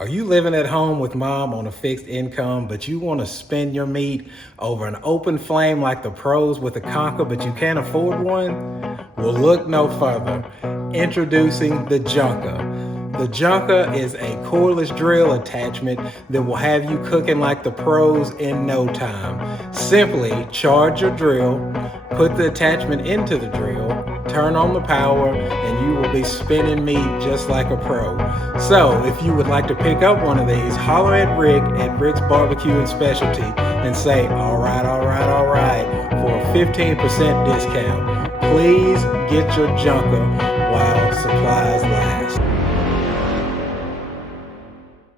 Are you living at home with mom on a fixed income, but you want to spin your meat over an open flame like the pros with a Conker, but you can't afford one? Well, look no further. Introducing the Junker. The Junker is a cordless drill attachment that will have you cooking like the pros in no time. Simply charge your drill, put the attachment into the drill, turn on the power, and you will be spinning meat just like a pro. So if you would like to pick up one of these, holler at Rick at Rick's BBQ and Specialty and say, all right, for a 15% discount. Please get your Junker while supplies last.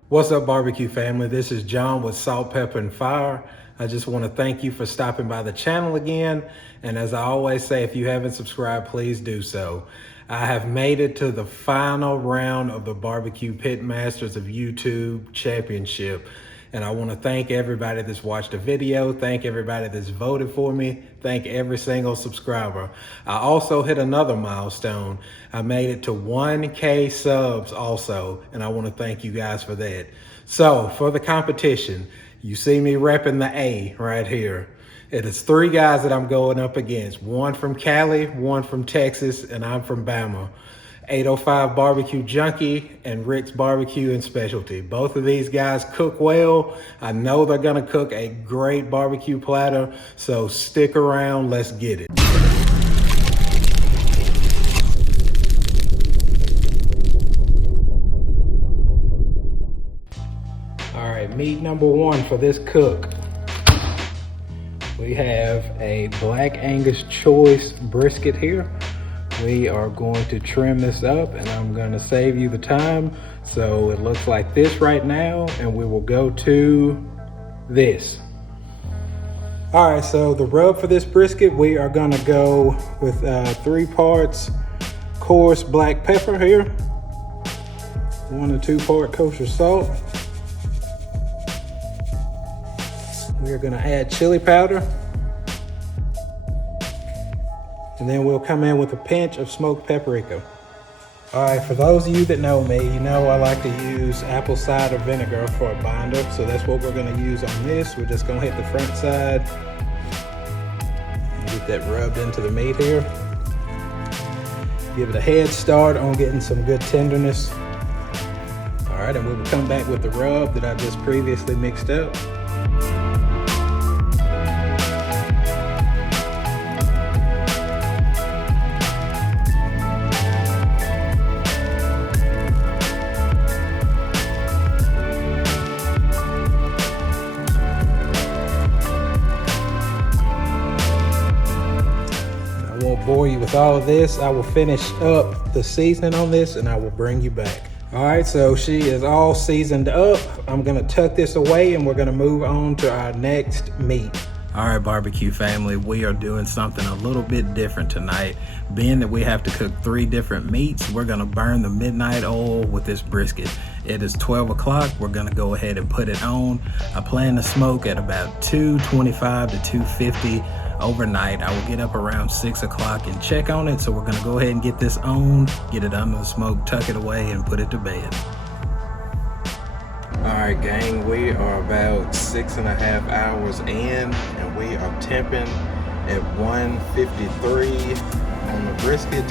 What's up, barbecue family? This is John with Salt, Pepper, and Fire. I just want to thank you for stopping by the channel again. And as I always say, if you haven't subscribed, please do so. I have made it to the final round of the Barbecue Pit Masters of YouTube Championship. And I want to thank everybody that's watched the video. Thank everybody that's voted for me. Thank every single subscriber. I also hit another milestone. I made it to 1K subs also. And I want to thank you guys for that. So for the competition, you see me repping the A right here. It is 3 guys that I'm going up against. One from Cali, one from Texas, and I'm from Bama. 805 Barbecue Junkie and Rick's Barbecue and Specialty. Both of these guys cook well. I know they're gonna cook a great barbecue platter, so stick around, let's get it. All right, meat number 1 for this cook. We have a Black Angus Choice brisket here. We are going to trim this up and I'm going to save you the time. So it looks like this right now, and we will go to this. All right, so the rub for this brisket, we are going to go with 3 parts coarse black pepper here, 1 to 2 part kosher salt. We are going to add chili powder. And then we'll come in with a pinch of smoked paprika. All right, for those of you that know me, you know I like to use apple cider vinegar for a binder. So that's what we're gonna use on this. We're just gonna hit the front side and get that rubbed into the meat here. Give it a head start on getting some good tenderness. All right, and we will come back with the rub that I just previously mixed up. Bore you with all of this. I will finish up the seasoning on this and I will bring you back. All right, so she is all seasoned up. I'm gonna tuck this away and we're gonna move on to our next meat. All right, barbecue family, we are doing something a little bit different tonight. Being that we have to cook 3 different meats, we're gonna burn the midnight oil with this brisket. It is 12 o'clock, we're gonna go ahead and put it on. I plan to smoke at about 225 to 250 overnight. I will get up around 6 o'clock and check on it. So we're gonna go ahead and get this on, get it under the smoke, tuck it away, and put it to bed. All right, gang, we are about 6.5 hours in, and we are temping at 153 on the brisket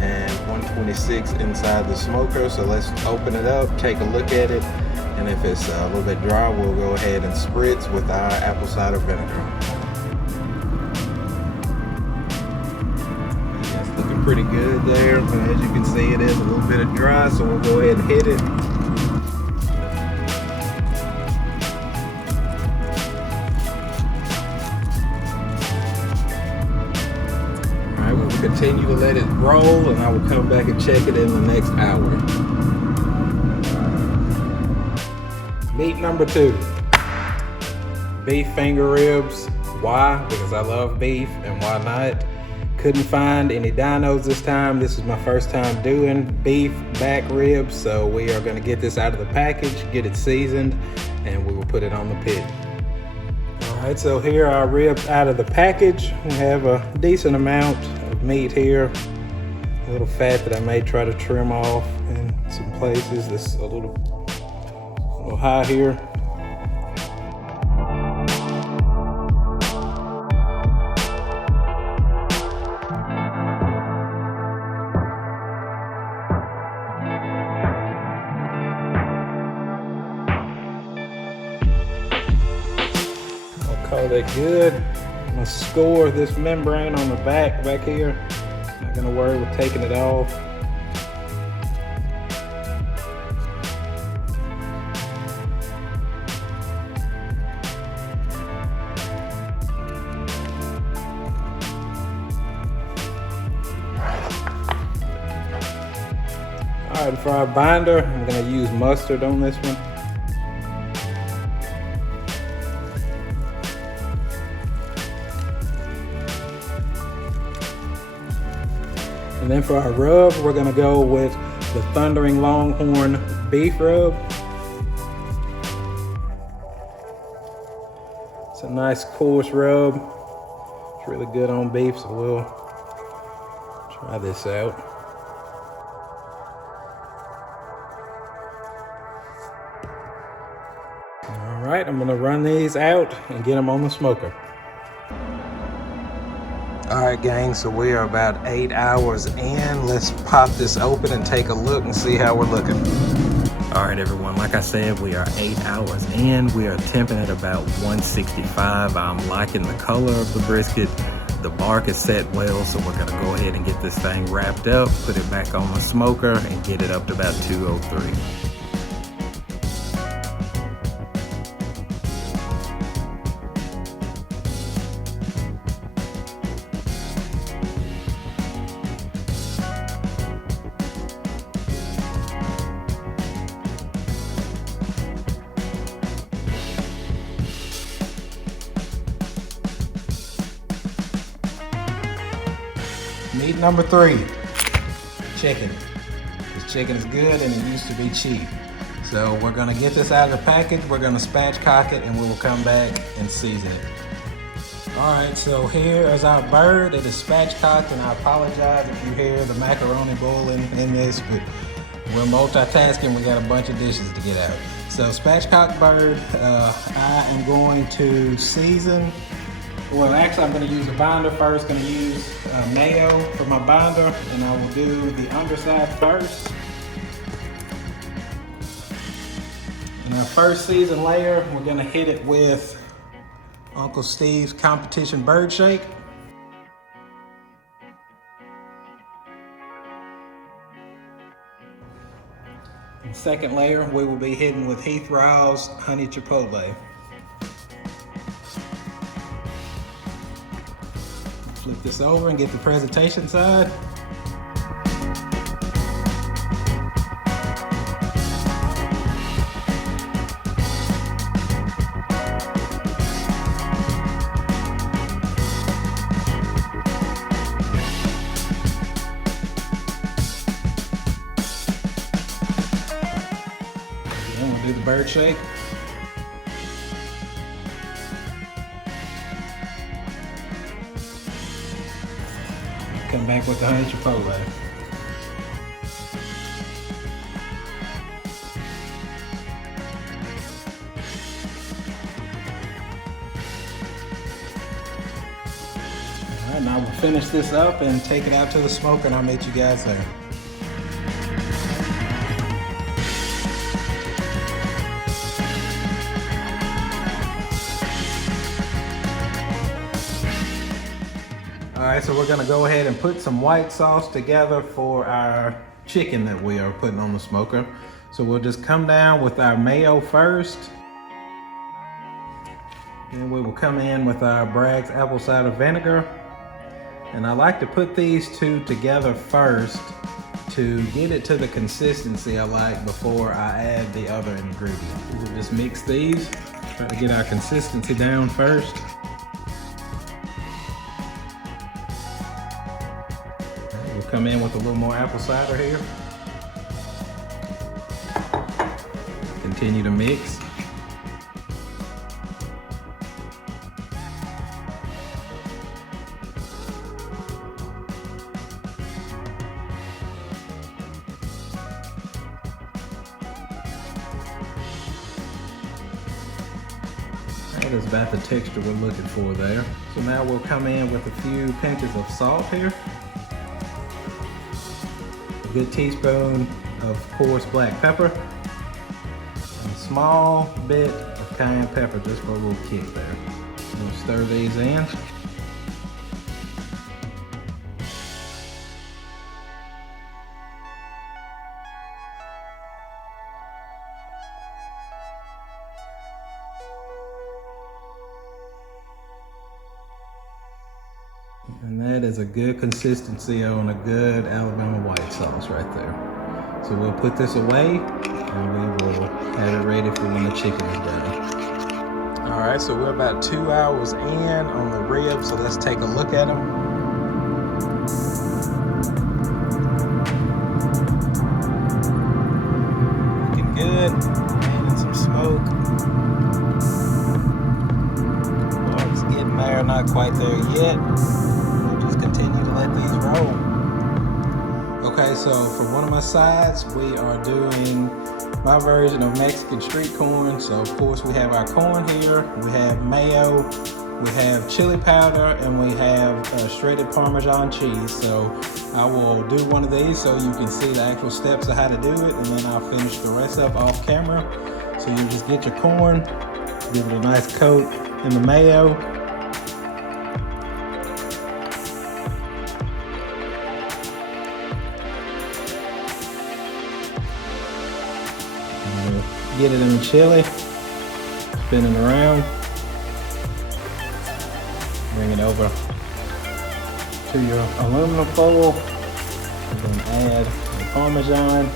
and 126 inside the smoker. So let's open it up, take a look at it, and if it's a little bit dry, we'll go ahead and spritz with our apple cider vinegar. Looking pretty good there, but as you can see, it is a little bit of dry, so we'll go ahead and hit it. All right, we'll continue to let it roll, and I will come back and check it in the next hour. Meat number 2, beef finger ribs. Why? Because I love beef, and why not? Couldn't find any dinos this time. This is my first time doing beef back ribs, so we are gonna get this out of the package, get it seasoned, and we will put it on the pit. All right, so here are our ribs out of the package. We have a decent amount of meat here. A little fat that I may try to trim off in some places. This is a little A little high here. Call that good. I'm gonna score this membrane on the back here. Not gonna worry with taking it off. All right, for our binder, I'm gonna use mustard on this one. And then for our rub, we're gonna go with the Thundering Longhorn beef rub. It's a nice coarse rub. It's really good on beef, so we'll try this out. All right, I'm gonna run these out and get them on the smoker. All right, gang, so we are about 8 hours in. Let's pop this open and take a look and see how we're looking. All right, everyone, like I said, we are 8 hours in. We are temping at about 165. I'm liking the color of the brisket. The bark is set well, so we're gonna go ahead and get this thing wrapped up, put it back on the smoker, and get it up to about 203. Meat number 3, chicken. This chicken is good and it used to be cheap. So we're gonna get this out of the package, we're gonna spatchcock it, and we will come back and season it. All right, so here is our bird. It is spatchcocked, and I apologize if you hear the macaroni boiling in this, but we're multitasking, we got a bunch of dishes to get out. So spatchcocked bird, I am going to season. Well, actually, I'm going to use a binder first. Going to use mayo for my binder, and I will do the underside first. In our first season layer, we're going to hit it with Uncle Steve's Competition Bird Shake. And second layer, we will be hitting with Heath Rao's Honey Chipotle. Flip this over and get the presentation side. Then we'll do the bird shake. Come back with the honey chipotle. All right, now we'll finish this up and take it out to the smoker, and I'll meet you guys there. All right, so we're gonna go ahead and put some white sauce together for our chicken that we are putting on the smoker. So we'll just come down with our mayo first. Then we will come in with our Bragg's apple cider vinegar. And I like to put these two together first to get it to the consistency I like before I add the other ingredient. We'll just mix these, try to get our consistency down first. We'll come in with a little more apple cider here. Continue to mix. That is about the texture we're looking for there. So now we'll come in with a few pinches of salt here. A good teaspoon of coarse black pepper. And a small bit of cayenne pepper just for a little kick there. We'll stir these in. And that is a good consistency on a good Alabama white sauce right there. So we'll put this away and we will have it ready for when the chicken is done. All right, so we're about 2 hours in on the ribs, so let's take a look at them. Looking good, adding some smoke. It's getting there, not quite there yet. Continue to let these roll. Okay, so for one of my sides, we are doing my version of Mexican street corn. So of course we have our corn here, we have mayo, we have chili powder, and we have shredded Parmesan cheese. So I will do one of these so you can see the actual steps of how to do it, and then I'll finish the rest up off camera. So you just get your corn, give it a nice coat in the mayo. Get it in the chili, spin it around, bring it over to your aluminum foil, and then add the Parmesan,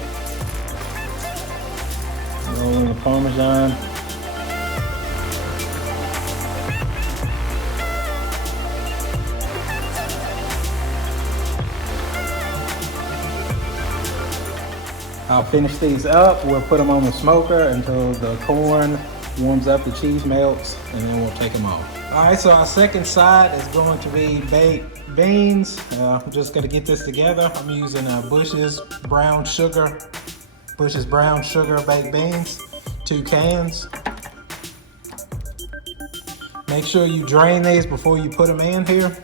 roll in the Parmesan. I'll finish these up. We'll put them on the smoker until the corn warms up, the cheese melts, and then we'll take them off. All right, so our second side is going to be baked beans. I'm just gonna get this together. I'm using Bush's brown sugar baked beans, 2 cans. Make sure you drain these before you put them in here.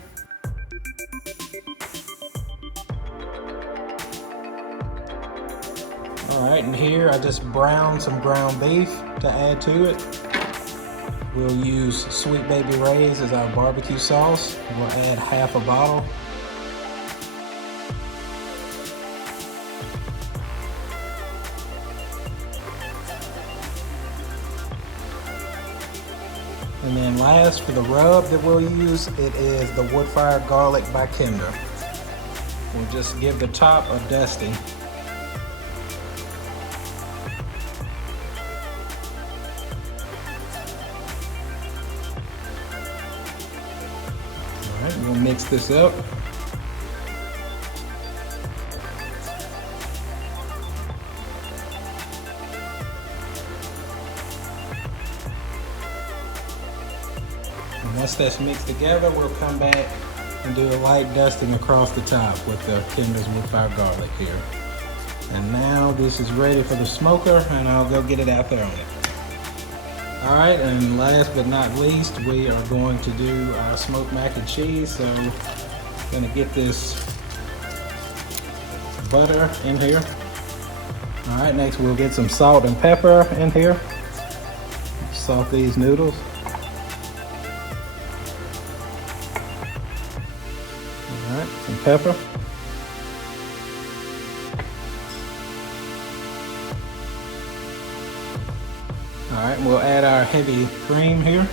All right, and here I just browned some ground beef to add to it. We'll use Sweet Baby Ray's as our barbecue sauce. We'll add half a bottle. And then last, for the rub that we'll use, it is the wood fire garlic by Kinder. We'll just give the top a dusting. We'll mix this up. And once that's mixed together, we'll come back and do a light dusting across the top with the Kinder's wood fire garlic here. And now this is ready for the smoker, and I'll go get it out there on it. All right, and last but not least, we are going to do our smoked mac and cheese. So I'm gonna get this butter in here. All right, next we'll get some salt and pepper in here. Salt these noodles. All right, some pepper. All right, we'll add our heavy cream here.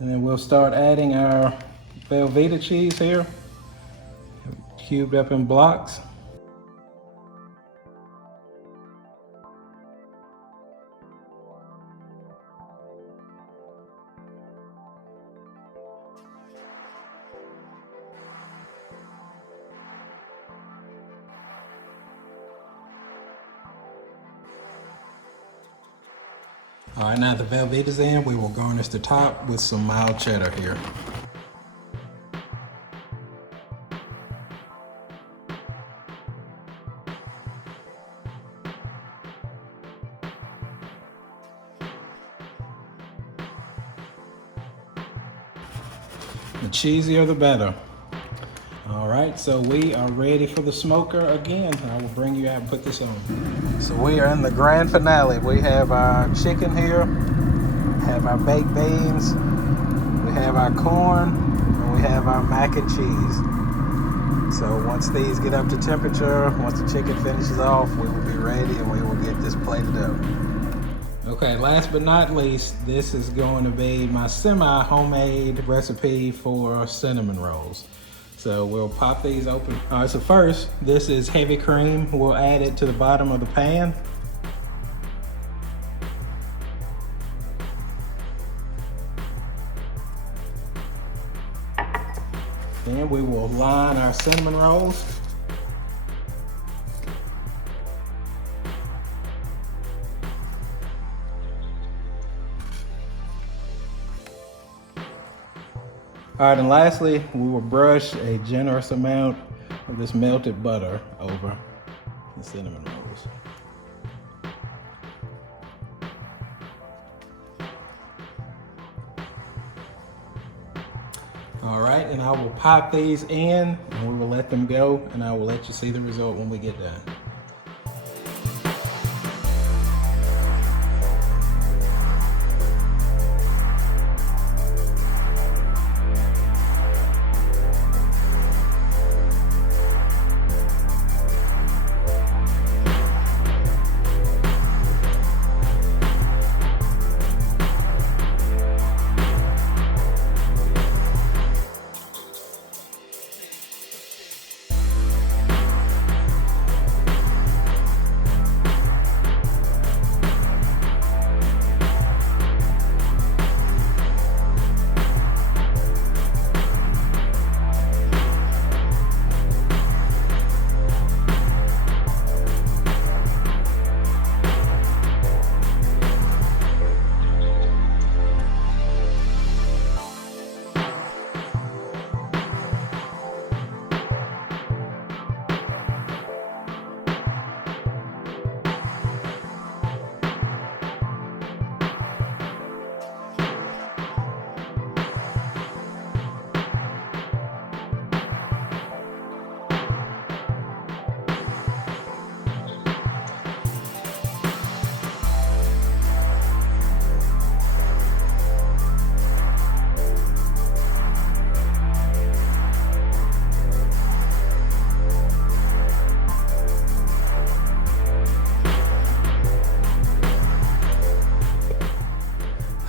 And then we'll start adding our Velveeta cheese here, cubed up in blocks. All right, now the Velveeta's in, we will garnish the top with some mild cheddar here. The cheesier the better. All right, so we are ready for the smoker again. I will bring you out and put this on. So we are in the grand finale. We have our chicken here, have our baked beans, we have our corn, and we have our mac and cheese. So once these get up to temperature, once the chicken finishes off, we will be ready and we will get this plated up. Okay, last but not least, this is going to be my semi-homemade recipe for cinnamon rolls. So we'll pop these open. All right, so first, this is heavy cream. We'll add it to the bottom of the pan. Then we will line our cinnamon rolls. All right, and lastly, we will brush a generous amount of this melted butter over the cinnamon rolls. All right, and I will pop these in and we will let them go, and I will let you see the result when we get done.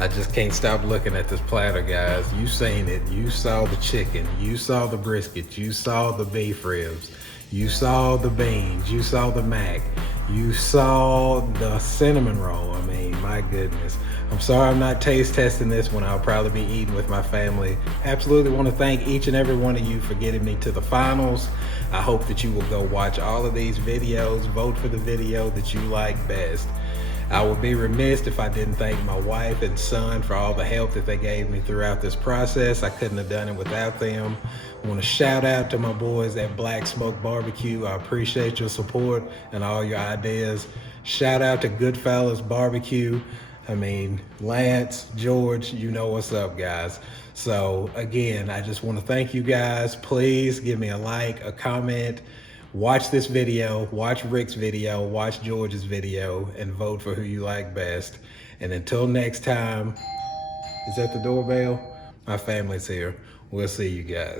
I just can't stop looking at this platter, guys. You seen it. You saw the chicken. You saw the brisket. You saw the beef ribs. You saw the beans. You saw the mac. You saw the cinnamon roll. I mean, my goodness. I'm sorry I'm not taste testing this one. I'll probably be eating with my family. Absolutely want to thank each and every one of you for getting me to the finals. I hope that you will go watch all of these videos, vote for the video that you like best. I would be remiss if I didn't thank my wife and son for all the help that they gave me throughout this process. I couldn't have done it without them. I want to shout out to my boys at Black Smoke Barbecue. I appreciate your support and all your ideas. Shout out to Goodfellas Barbecue. I mean, Lance, George, you know what's up, guys. So again, I just want to thank you guys. Please give me a like, a comment. Watch this video, watch Rick's video, watch George's video, and vote for who you like best. And until next time, is that the doorbell? My family's here. We'll see you guys.